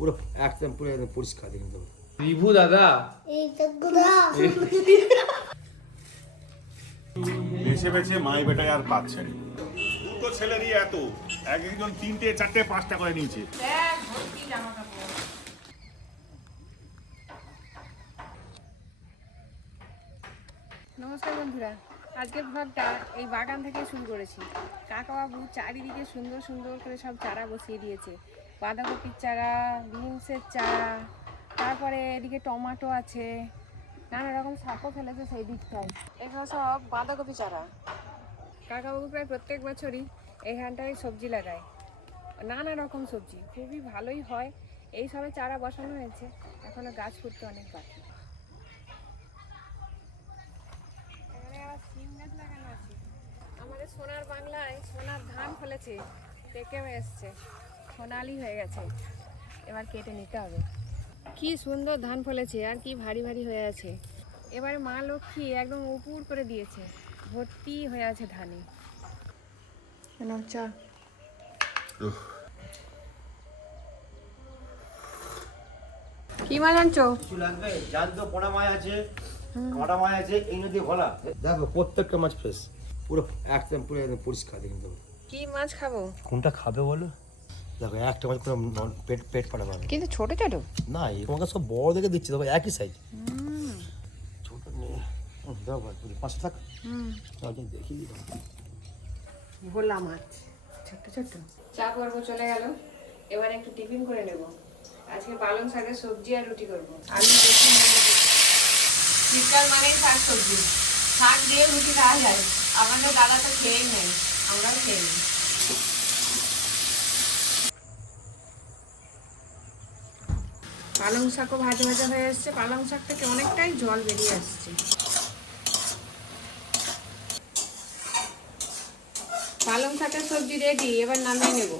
পুরো একদম পুরো একদম পরিষ্কার দেখে দেবো রিভু দাদা। বেছে বেছে মাই বেটায় আর পাচ্ছে না। দুটো ছেলেরই এত এক একজন তিনটে চারটে পাঁচটা করে নিয়েছে। নমস্কার বন্ধুরা আজকের ভ্লগটা এই বাগান থেকে শুরু করেছি। কাকাবাবু চারিদিকে সুন্দর সুন্দর করে সব চারা বসিয়ে দিয়েছে। বাঁধাকপির চারা, বিনসের চারা, তারপরে এদিকে টমেটো আছে, নানা রকম শাকও ফেলেছে সেই দিকটায়। এখানে সব বাঁধাকপি চারা। কাকাবাবু প্রায় প্রত্যেক বছরই এইখানটায় সবজি লাগায়। নানা রকম সবজি, খুবই ভালোই হয়। এই সবে চারা বসানো হয়েছে, এখনও গাছ ফুটতে অনেক বাকি। আমাদের সোনার বাংলায় সোনার ধান ফলেছে, পেকেও এসছে। সোনালি হয়ে গেছে। এবার কেটে নিতে হবে। কি সুন্দর ধান ফলেছে আর কি ভারী ভারী হয়ে আছে। এবারে মা লক্ষ্মী একদম উপুর করে দিয়েছে। ভর্তি হয়ে আছে ধানে। চা। কি মাছ আনছো? কিছু লাগবে? জ্যান্ত পোড়া মাছ আছে কাটা মাছ আছে এই নদী ভোলা। দেখো প্রত্যেকটা মাছ ফ্রেশ পুরো একদম পুরো একদম পরিষ্কার দেখে দেবো কি মাছ খাব? কোনটা খাবে বলো? দেখো একটা মাছ কোনো ন- পেট পেট পাবে কিন্তু ছোট ছোট? না এই তোমাকে সব বড় দেখে দিচ্ছি দেখো একই সাইজ ছোট নেই পাঁচশো টাকা আগে দেখি দিই ভোলা মাছ ছোট্ট ছোট্ট। চা করব চলে গেল। এবার একটু টিফিন করে নেব। আজকে পালং শাকের সবজি আর রুটি করব। আলু শীতকাল মানেই শাক সবজি। শাক দিয়ে রুটি খাওয়া যায়। আমাদের দাদা তো খেয়েই নেই আমরাও খেয়ে নিই। পালং শাকও ভাজা ভাজা হয়ে আসছে। পালং শাক থেকে অনেকটাই জল বেরিয়ে আসছে। পালং শাকের সবজি রেডি এবার নামিয়ে নেব।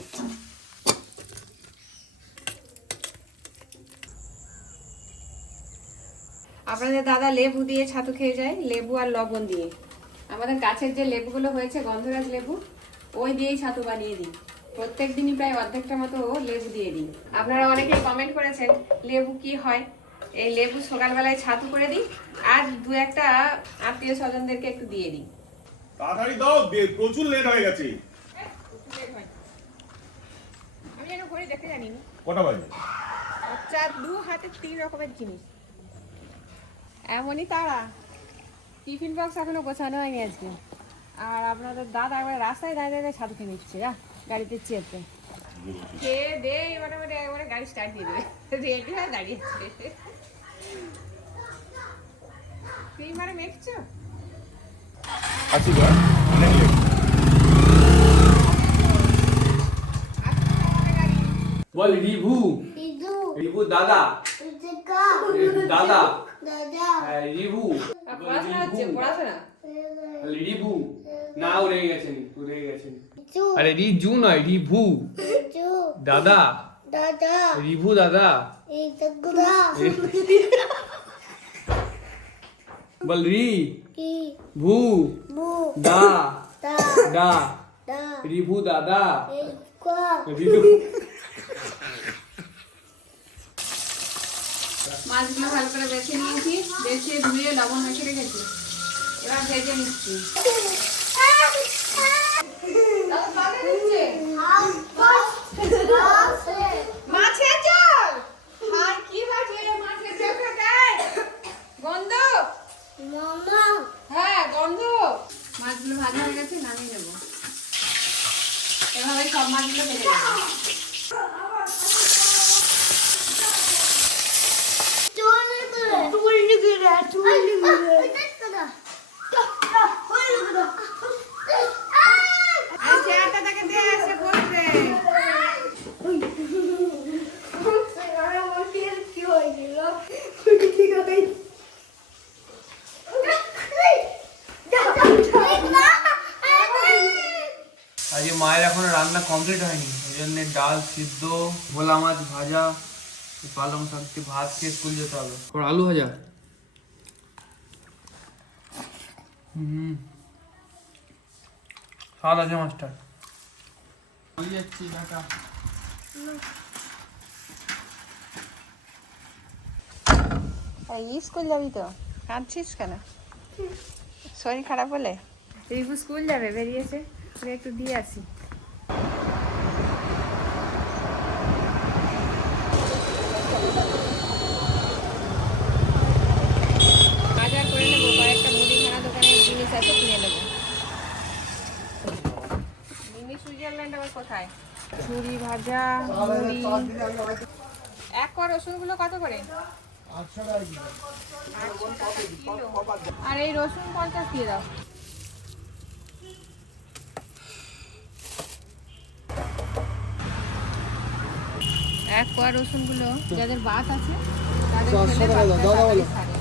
আপনাদের দাদা লেবু দিয়ে ছাতু খেয়ে যায়, লেবু আর লবণ দিয়ে। আমাদের গাছের যে লেবুগুলো হয়েছে, গন্ধরাজ লেবু, ওই দিয়েই ছাতু বানিয়ে দিই। প্রত্যেক দিনই প্রায় অর্ধেকটা মতো লেবু দিয়ে দিই। আপনারা অনেকে কমেন্ট করেছেন লেবু কি হয়? এই লেবু সকালবেলায় ছাতু করে দিই আর দু একটা আত্মীয় স্বজনদেরকে একটু দিয়ে দিই। তাড়াতাড়ি দাও বে- প্রচুর লেট হয়ে গেছে। আমি যেন ঘড়ি দেখতে জানি না। কটা বাজে? চার দু হাতে তিন রকমের জিনিস। এমনই তারা। টিফিন বক্স এখনও গোছানো হয়নি আজকে। আর আপনাদের দাদা একবার রাস্তায় দাঁড়িয়ে দাঁড়িয়ে ছাদু খেয়ে নিচ্ছে যা। গাড়িতে চেপে। খেয়ে দে এবারে এবারে এবারে গাড়ি স্টার্ট দিয়ে দেবে। রেডি হয়ে দাঁড়িয়েছে তুই মারে মেখছো? আছি গো অনেক লেট বল রিভু। রিভু। দাদা। দাদা। হ্যাঁ রিভু। পড়াশোনা হচ্ছে পড়াশোনা? রিভু। না ও রেগে গেছেন ও রেগে গেছেন আরে রিজু নয় রিভু দাদা রিভু দাদা বল রি ভু দা দা রিভু দাদা রিভু মাছগুলো ভালো করে বেছে নিয়েছি বেছে ধুয়ে লবণ মেখে রেখেছি এবার ভেজে নিচ্ছি মাছের জল আর কি বাজে মাছের জল খায় গন্ধ? হ্যাঁ গন্ধ। মাছগুলো ভাজা হয়ে গেছে, নামিয়ে নেব। এভাবে সব মাছগুলো ভেজে নেব আর চেয়ারটা তাকে দিয়ে এসে বসবে আজকে মায়ের এখনও রান্না কমপ্লিট হয়নি এই জন্য ডাল সিদ্ধ ভোলা মাছ ভাজা পালং শাক দিয়ে ভাত খেয়ে স্কুল যেতে হবে। ওর আলু ভাজা? হুম। স্বাদ আছে মাছটার আমি যাচ্ছি স্কুল যাবি তো? কাঁদছিস কেন? শরীর খারাপ হলে? রিভু স্কুল যাবে বেরিয়েছে। একটু দিয়ে আসি বাজার করে নেব কয়েকটা মুদিখানা দোকানের জিনিস আছে কিনে নেব মিনি সুইজারল্যান্ড আবার কোথায় ঝুড়ি ভাজা এক কর রসুনগুলো কত করে। আর এই রসুন পঞ্চাশ দিয়ে দাও। এক কোয়া রসুনগুলো যাদের বাত আছে তাদের খেলে বাতটা তাড়াতাড়ি সারে।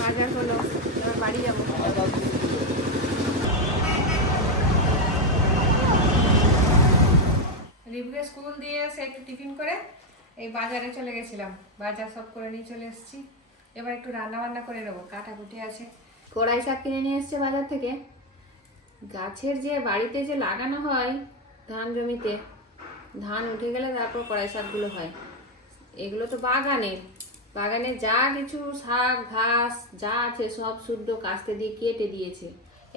বাজার হলো এবার বাড়ি যাব রিভুকে স্কুল দিয়ে এসে একটু টিফিন করে এই বাজারে চলে গেছিলাম। বাজার সব করে নিয়ে চলে এসেছি। এবার একটু রান্না বান্না করে নেব, কাটাকুটি আছে। কড়াই শাক কিনে নিয়ে এসছে বাজার থেকে। গাছের যে বাড়িতে যে লাগানো হয় ধান জমিতে, ধান উঠে গেলে তারপর কড়াই শাকগুলো হয়। এগুলো তো বাগানের। বাগানে যা কিছু শাক, ঘাস যা আছে সব শুদ্ধ কাস্তে দিয়ে কেটে দিয়েছে।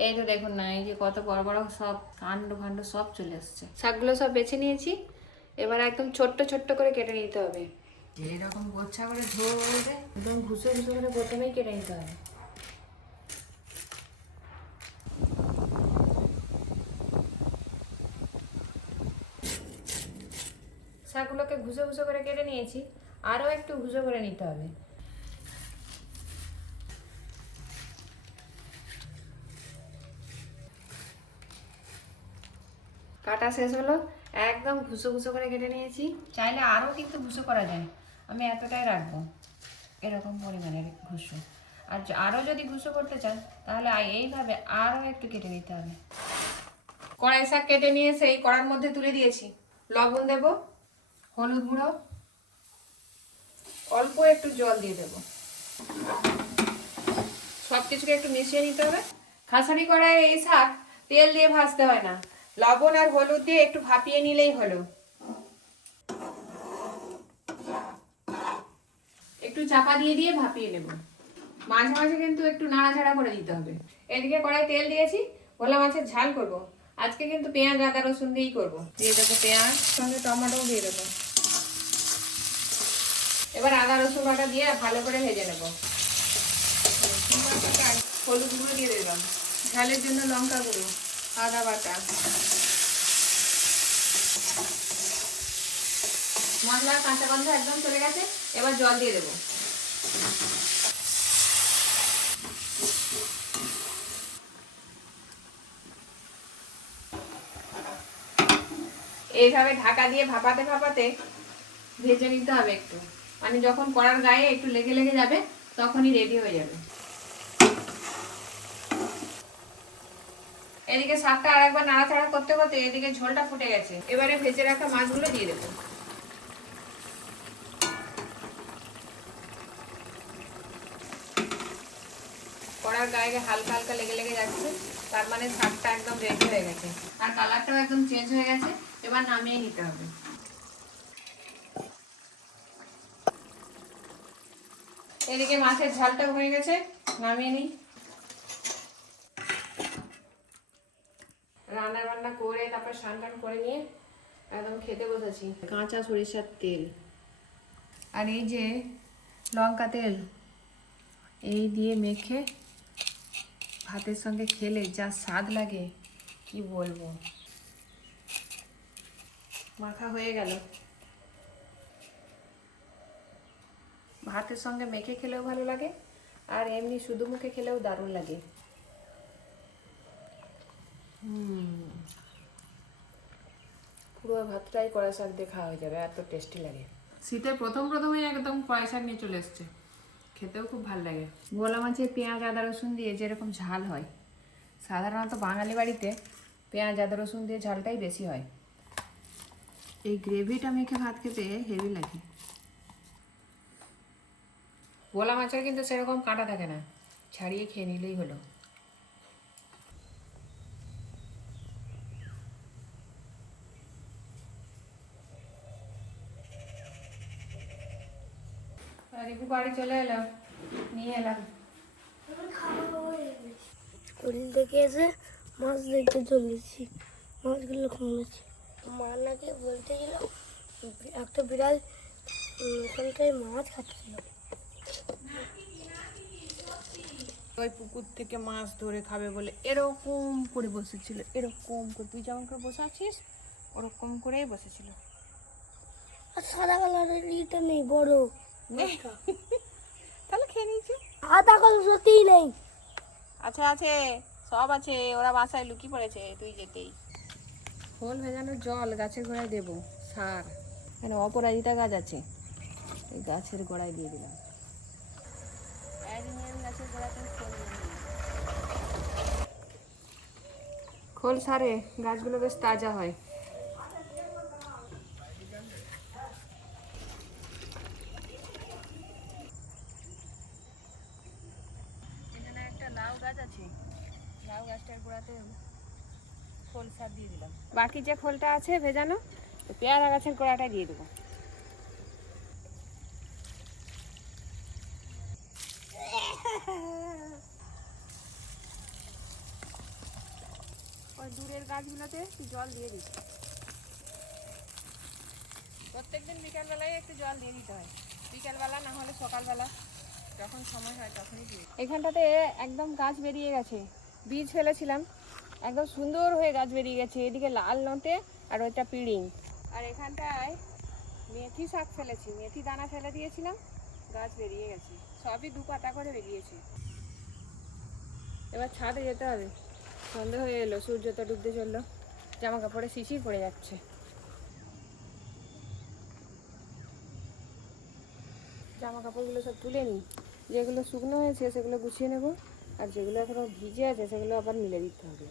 এই তো দেখুন না এই যে কত বড় বড় সব কাণ্ড ফান্ড সব চলে আসছে শাকগুলো সব বেছে নিয়েছি। এবার একদম ছোট্ট ছোট্ট করে কেটে নিতে হবে। এরকম গোচ্ছা করে ধরে একদম ঘুষো ঘুষো করে প্রথমেই কেটে নিতে হবে। শাকগুলোকে ঘুষো ঘুষো করে কেটে নিয়েছি। আরও একটু ঘুষো করে নিতে হবে। কাটা শেষ হলো একদম ঘুষো ঘুষো করে কেটে নিয়েছি। চাইলে আরও কিন্তু ঘুষো করা যায়। আমি এতটাই রাখব এরকম পরিমাণের ঘুষো। আর আরও যদি ঘুষো করতে চান তাহলে এইভাবে আরও একটু কেটে নিতে হবে। কড়াই শাক কেটে নিয়ে সেই কড়ার মধ্যে তুলে দিয়েছি। লবণ দেব হলুদ গুঁড়ো অল্প একটু জল দিয়ে দেবো। সব কিছুকে একটু মিশিয়ে নিতে হবে। খাসারি কড়াই এই শাক তেল দিয়ে ভাজতে হয় না। লবণ আর হলুদ দিয়ে একটু ভাপিয়ে নিলেই হলো। একটু চাপা দিয়ে দিয়ে ভাপিয়ে নেব। মাঝে মাঝে কিন্তু একটু নাড়াচাড়া করে দিতে হবে। এদিকে কড়াই তেল দিয়েছি, ভোলা মাছের ঝাল করব। আজকে কিন্তু পেঁয়াজ, আদা, রসুন দিয়েই করব। দিয়ে দেবো পেঁয়াজ, সঙ্গে টমেটোও দিয়ে দেবো। এবার আদা, রসুন বাটা দিয়ে ভালো করে ভেজে নেব। হলুদ গুঁড়ো দিয়ে দিলাম। ঝালের জন্য লঙ্কা গুঁড়ো। আদা বাটা। মশলার কাঁচা গন্ধ একদম চলে গেছে, এবার জল দিয়ে দেবো। এইভাবে ঢাকা দিয়ে ভাপাতে ভাপাতে ভেজে নিতে হবে একটু। মানে যখন কড়ার গায়ে একটু লেগে লেগে যাবে, তখনই রেডি হয়ে যাবে। এদিকে শাকটা আরেকবার নাড়াচাড়া করতে করতে এদিকে ঝোলটা ফুটে গেছে। এবারে ভেজে রাখা মাছগুলো দিয়ে দেবো। কড়ার গায়ে হালকা হালকা লেগে লেগে যাচ্ছে, তার মানে শাকটা একদম রেডি হয়ে গেছে। আর কালারটাও একদম চেঞ্জ হয়ে গেছে, এবার নামিয়ে নিতে হবে। এদিকে মাছের ঝালটা হয়ে গেছে, নামিয়ে নিই। রান্না বান্না করে তারপর স্নান টান করে নিয়ে একদম খেতে বসেছি। কাঁচা সরিষার তেল। আর এই যে লঙ্কা তেল এই দিয়ে মেখে ভাতের সঙ্গে খেলে যা স্বাদ লাগে কি বলব? মাখা হয়ে গেল। ভাতের সঙ্গে মেখে খেলেও ভালো লাগে আর এমনি শুধু মুখে খেলেও দারুণ লাগে। পুরো ভাতটাই কড়াই শাক দিয়ে খাওয়া হয়ে যাবে এত টেস্টি লাগে। শীতে প্রথম প্রথমেই একদম কড়াই শাক নিয়ে চলে এসছে। খেতেও খুব ভালো লাগে। গোলা মাছের পেঁয়াজ আদা রসুন দিয়ে যেরকম ঝাল হয়। সাধারণত বাঙালি বাড়িতে পেঁয়াজ আদা রসুন দিয়ে ঝালটাই বেশি হয়। এই গ্রেভিটা মেখে ভাত খেতে হেভি লাগে। গোলা মাছের কিন্তু সেরকম কাঁটা থাকে না। ছাড়িয়ে খেয়ে নিলেই হলো। রিপু বাড়ি চলে এলো নিয়ে এলাম। স্কুল থেকে এসে মাছ দেখতে চলেছি মাছগুলো খুঁজেছি। মা নাকি বলতেছিল একটা বিড়াল ওখানটায় মাছ খাচ্ছিল। ওই পুকুর থেকে মাছ ধরে খাবে বলে এরকম করে বসেছিল এরকম করে। তুই যেমন করে বসে আছিস ওরকম করেই বসেছিল। আর সাদা কালারের ইটা নেই বড়। তাহলে খেয়ে নিয়েছি। সাদা কালার সত্যিই নেই। আছে আছে সব আছে ওরা বাসায় লুকিয়ে পড়েছে তুই যেতেই। খোল ভেজানো জল গাছের গোড়ায় দেবো সার। এখানে অপরাজিতা গাছ আছে এই গাছের গোড়ায় দিয়ে দিলাম। গাছের গোড়াতে দিয়ে দিলাম। খোল সারে গাছগুলো বেশ তাজা হয় এখানে একটা লাউ গাছ আছে লাউ গাছটার গোড়াতে খোল সার দিয়ে দিলাম বাকি যে খোলটা আছে ভেজানো ওই পেয়ারা গাছের গোড়াটা দিয়ে দেবো। ওই দূরের গাছগুলোতে জল দিয়ে দিস প্রত্যেকদিন বিকালবেলায় একটু জল দিয়ে দিতে হয়। বিকালবেলা না হলে সকালবেলা যখন সময় হয় তখনই দিই। এখানটাতে একদম গাছ বেরিয়ে গেছে। বীজ ফেলেছিলাম। একদম সুন্দর হয়ে গাছ বেরিয়ে গেছে, এদিকে লাল নটে আর ওইটা পিড়িং। আর এখানটায় মেথি শাক ফেলেছি, মেথি দানা ফেলে দিয়েছিলাম, গাছ বেরিয়ে গেছে। সবই দু পাতা করে বেরিয়েছে। এবার ছাদে যেতে হবে। সন্ধে হয়ে এলো, সূর্য তো ডুবতে চলল। জামা কাপড়ে শিশির পড়ে যাচ্ছে। জামা কাপড়গুলো সব তুলে নিই। যেগুলো শুকনো হয়েছে সেগুলো গুছিয়ে নেব। আর যেগুলো এখনও ভিজে আছে সেগুলো আবার মিলে দিতে হবে।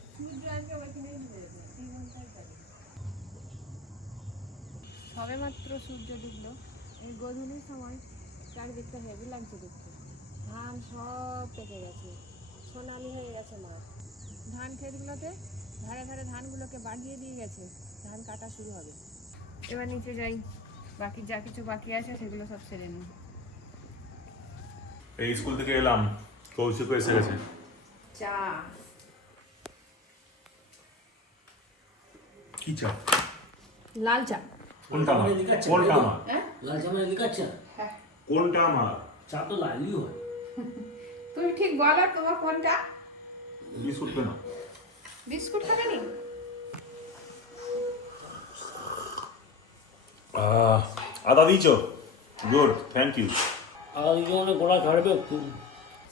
সবে মাত্র সূর্য ডুবলো। এই গধূলির সময় চারিদিকটা হেভি লাগছে দেখতে। ধান সব পেকে গেছে। সোনালি হয়ে গেছে মা ধান ক্ষেতগুলোতে ধারে ধারে ধানগুলোকে বাগিয়ে দিয়ে গেছে। ধান কাটা শুরু হবে। এবার নিচে যাই। বাকি যা কিছু বাকি আছে সেগুলো সব সেরে নিই। এই স্কুল থেকে এলাম। কৌশিক এসে গেছে চা কি চা লাল চা কোনটা আমার কোনটা আমার লাল চামড়া লিখাচ্ছে কোনটা আমার চা তো লালই হয় তুমি ঠিক বলো তোমার কোনটা বিস্কুট কেন বিস্কুট খাবে নি আহ, আদা দিয়েছ গুড থ্যাংক ইউ আর জীবনে গোলা ছাড়বে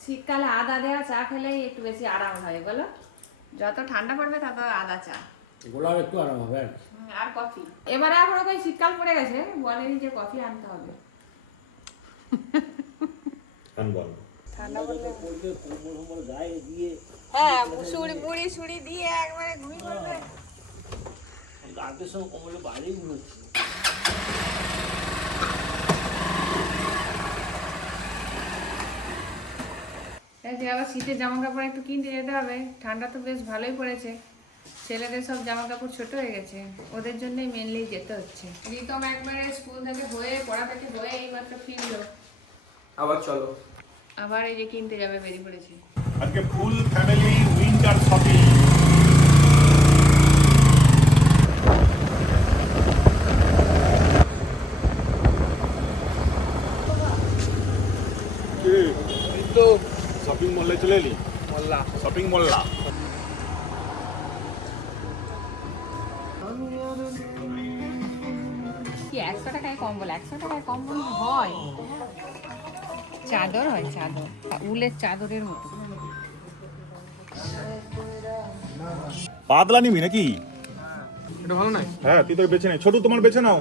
শীতকালে আদা দেওয়া চা খেলেই একটু বেশি আরাম হয় বলো। যত ঠান্ডা পড়বে তত আদা চা। গোলার একটু আরাম হবে আর কফি। এবারে এখন ওই শীতকাল পড়ে গেছে বলেনি যে কফি আনতে হবে। আনব ঠান্ডা গায়ে দিয়ে হ্যাঁ সুড়ি মুড়ি সুড়ি দিয়ে একবারে ঘুমিয়ে পড়বে। কোমরে বাইরেই ঘুরছে এই যে আবার শীতের জামা কাপড় একটু কিনতে যেতে হবে। ঠান্ডা তো বেশ ভালোই পড়েছে। ছেলেদের সব জামা কাপড় ছোট হয়ে গেছে। ওদের জন্যই মেনলি যেতে হচ্ছে। রিতম একবারে স্কুল থেকে হয়ে পড়া থেকে হয়ে এইমাত্র ফিরলো। আবার চলো। আবার এই যে কিনতে যাবে বেরিয়ে পড়েছে। আজকে ফুল ফ্যামিলি উইন্টার শপিং চাদর হয় চাদর। উলের চাদরের মতো। পাতলা নিবি নাকি? এটা ভালো নয়? হ্যাঁ তুই তো বেছে নে। ছোট তোমার বেছে নাও।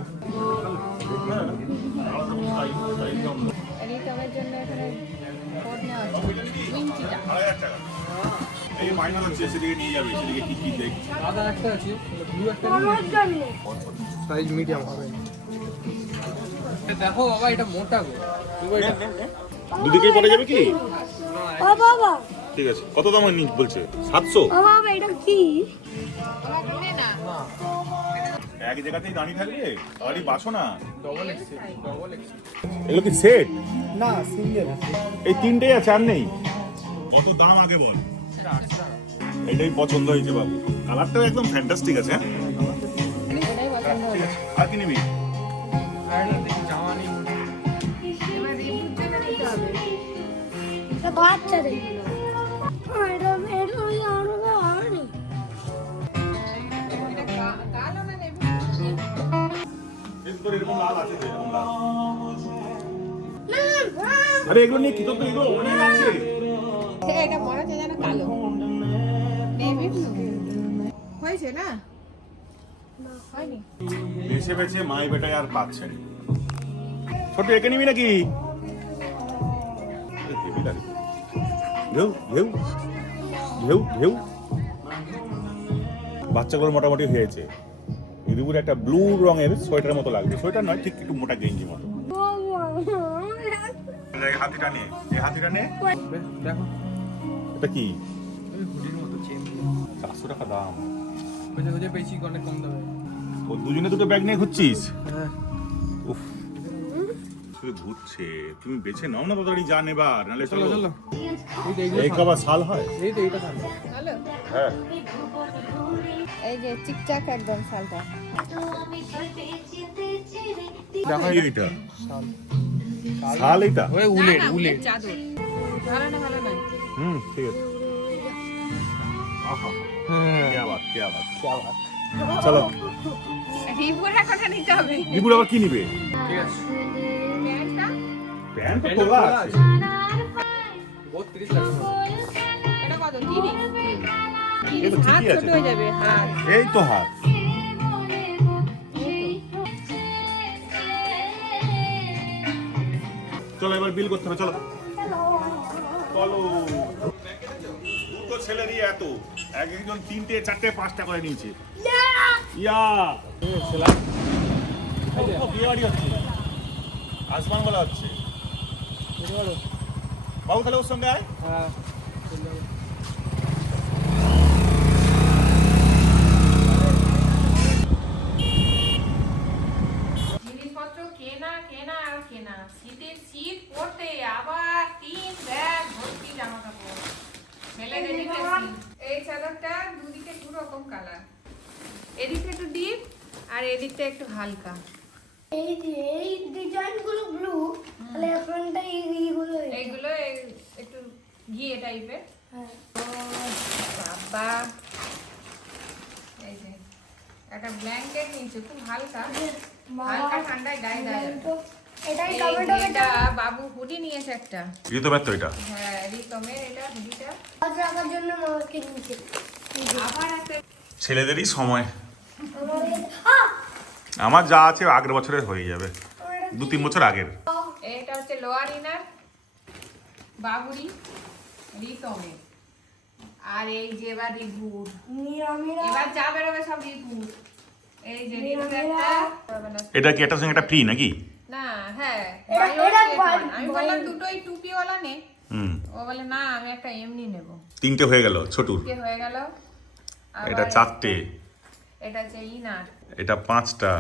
দেখো বাবা এটা মোটা গো। দুদিকেই পড়ে যাবে কি? ও বাবা। ঠিক আছে। কত দাম নি বলছে? সাতশো? ও বাবা এটা কি? এক জায়গাতেই দাঁড়িয়ে থাকবে? গাড়ি বাসো না ডবল এক্সেল ডবল এক্সেল এগুলো কি সেট না সিঙ্গেল এই তিনটেই আছে আর নেই? কত দাম আগে বল। এটাই পছন্দ হয়েছে বাবু। কালারটাও একদম ফ্যান্টাস্টিক আছে হ্যাঁ? আর কি নিবি? আর লাল। আরে এগুলো নিয়ে কি তো এগুলো অনেক আছে। এটা মনে হচ্ছে যেন কালো। নেভি ব্লু হয়েছে না? হয়নি। বেছে বেছে মাই বেটায় আর পাচ্ছেন ছোট একে নিবি নাকি? ঘেউ ঘেউ ঘেউ ঘেউ বাচ্চাগুলো মোটামুটি হয়েছে। এর উপরে একটা ব্লু রঙের সোয়েটার মতো লাগবে। সোয়েটার নয় ঠিক একটু মোটা গেঞ্জি মতো। এই হাতিটা নিয়ে এই হাতিটা দেখো। এটা কি? হুডির মতো চেন চারশো টাকা দাম। খুঁজে খুঁজে পেয়েছি অনেক কম দামে। ও দুজনে দুটো ব্যাগ নিয়ে ঘুরছিস? উফ। ঘুরছে। তুমি বেছে নাও না তাড়াতাড়ি যা নেবার নাহলে চলো। চলো। এই তো এইগুলো এই কবার সাল হয় এই তো এইটা থাকবে ভালো হ্যাঁ এই যে চিকচাক একদম শালটা দেখো কি এইটা শাল শাল এইটা ওই উলের না, না, উলের চাদর ভালো না ভালো না হুম ঠিক আছে আহা হ্যাঁ क्या बात क्या बात চলো রিপুর একটা নিতে হবে বিপুর আবার কি নিবে ঠিক আছে প্যান্টটা প্যান্ট তো তোলা আছে এটা কত? হাত ছোট হয়ে যাবে হাত। এই তো হাত। চলো এবার বিল করতে হবে চলো। চলো। দুটো ছেলেরই এত। এক একজন তিনটে চারটে পাঁচটা করে নিয়েছে। ইয়া। বিয়ে বাড়ি হচ্ছে। আসমান বলা হচ্ছে। বাবু তাহলে ওর সঙ্গে আয়। হ্যাঁ। জিনিসপত্র কেনা কেনা আর কেনা। শীতের শীত পড়তে আবার তিন ব্যাগ ভর্তি জামা কাপড় ছেলেদের দিকে এই চাদরটা দুদিকে দু রকম কালার এদিকটা একটু ডিপ আর এদিকটা একটু হালকা। এই যে এই ডিজাইনগুলো ব্লু তাহলে এখানটা এইগুলো এইগুলো একটু ঘিয়ে টাইপের হ্যাঁ। ও বাবা। এই যে একটা ব্ল্যাঙ্কেট নিয়েছে খুব হালকা। হালকা ঠান্ডায় গায়ে দেওয়া তো এটাই টমেটো এটা বাবু হুডি নিয়েছে একটা। ঋতু ব্যর্থ এটা। হ্যাঁ রিকমের এটা হুডিটা। গাছ রাখার জন্য মামাকে নিয়েছে। আবার একটা ছেলেদেরই সময়! আমার যা আছে আগের বছরের হয়ে যাবে। দু তিন বছর আগের। এটা হচ্ছে লোয়ার ইনার বাবুরি রিকমের আর এই যে এবার রিপুর এবার যা বেরোবে সব রিপুর এই যে এটা কি একটা সঙ্গে একটা ফ্রি নাকি? না হ্যাঁ। আমি বললাম দুটোই টুপিওয়ালা নে। ও বলে না আমি একটা এমনি নেব। তিনটে হয়ে গেল ছোটুর। কে হয়ে গেল। এটা চারটে। এটা হচ্ছে ইনার। এটা পাঁচটা।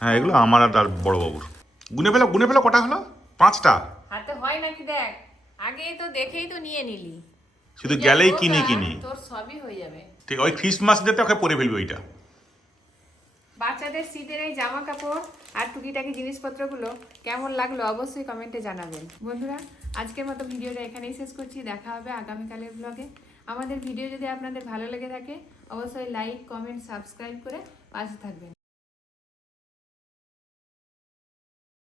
হ্যাঁ এগুলো আমার আর আর বড় বাবুর। গুনে ফেলো গুনে ফেলো কটা হলো? পাঁচটা। হাতে হয় নাকি দেখ? আগে তো দেখেই তো নিয়ে নিলি। শুধু গেলেই কিনে কিনে। তোর সবই হয়ে যাবে। ঠিক ওই খ্রিস্টমাস দিতে ওকে পরে ফেলবে ওইটা বাচ্চাদের শীতের এই জামা কাপড় আর টুকিটাকি জিনিসপত্রগুলো কেমন লাগল অবশ্যই কমেন্টে জানাবেন। বন্ধুরা আজকের মতো ভিডিওটা এখানেই শেষ করছি। দেখা হবে আগামীকালের ব্লগে আমাদের ভিডিও যদি আপনাদের ভালো লেগে থাকে অবশ্যই লাইক কমেন্ট সাবস্ক্রাইব করে পাশে থাকবেন।